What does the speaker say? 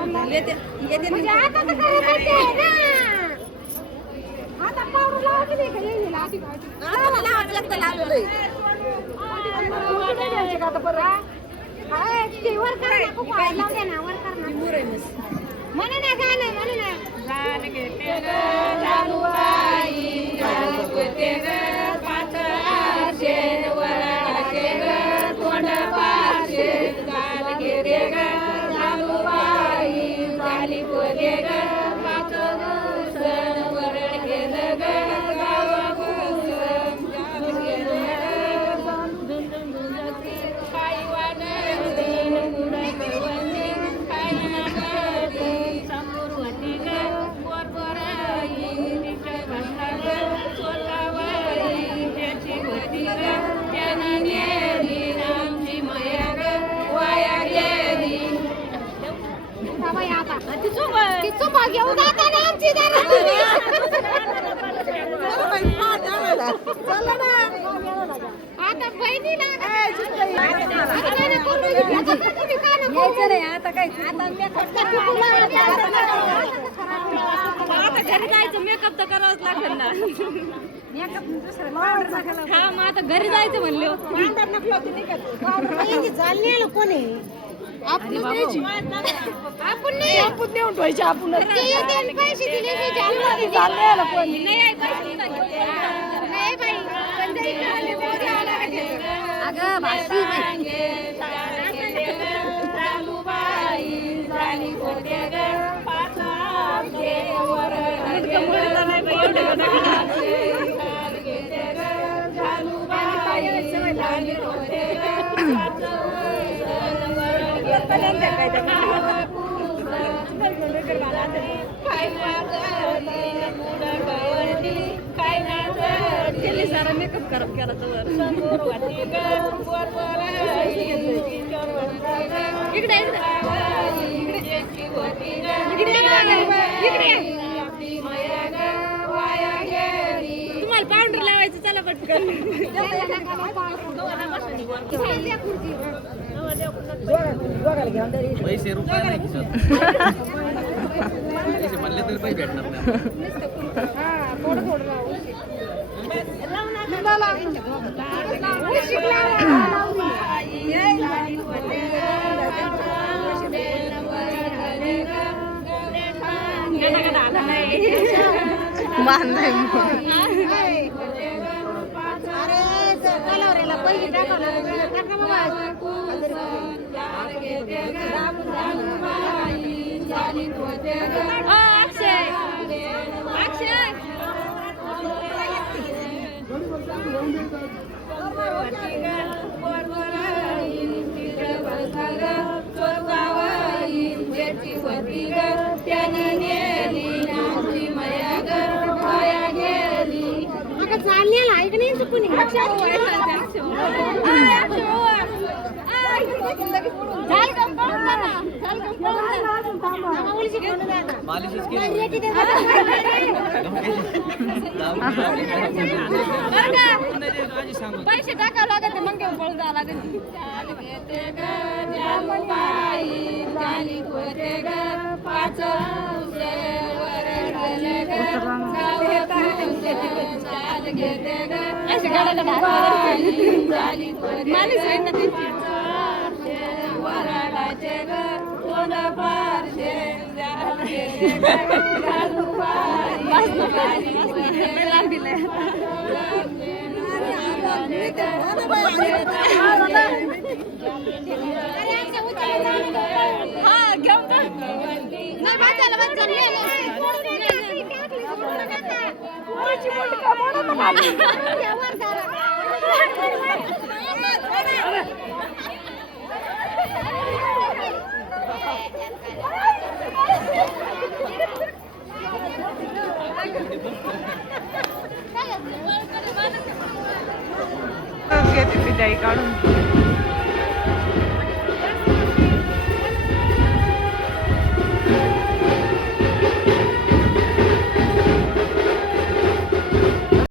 म्हणजे आता तर काय माहिती आहे ना, आता पावडर लावायची नाही का येईल आधी लावायचं लागतं लावलंय आता बरं ते वर कर ना खूप लावू दे ना वर कर ना म्हणे ना गाणं म्हणे ना गाणं घेते ग जानुबाई गाणं घेते ग पाताळाचे वराचे ग तोंड पाचे गाणं घेते ग जानुबाई गाली कोदे ग पातळ सण वरण गेलं ग गावाघोषण गेलं काही वाटण गुड गवंदी काही नागती समोरवती ग बोरबोराई तिच्या भाषाला सोलाबाई त्याची होती ग त्यानं नेली आमची माया ग वाया गेली चुपा घेऊन जाताना आमची आता बहिणीला आता काय आता घरी जायचं मेकअप तर करावंच लागेल ना हा मग आता घरी जायचं म्हणले कोणी आपण नाही आपण नेऊन ठेवायचे आपण पैसे दिले सारा मेकअप करत केला तुम्हाला पावडर लावायचं चला पटकन पैसे रुपये नाही पैसे म्हणले तरी पैसे भेटणार चाललेला आहे का नाही चुकून पैसे टाकावं लागत मग घेऊन पळून जावं लागत असे गाड्याला माणूस होईल ना हा घेऊन घेते विदाई काढून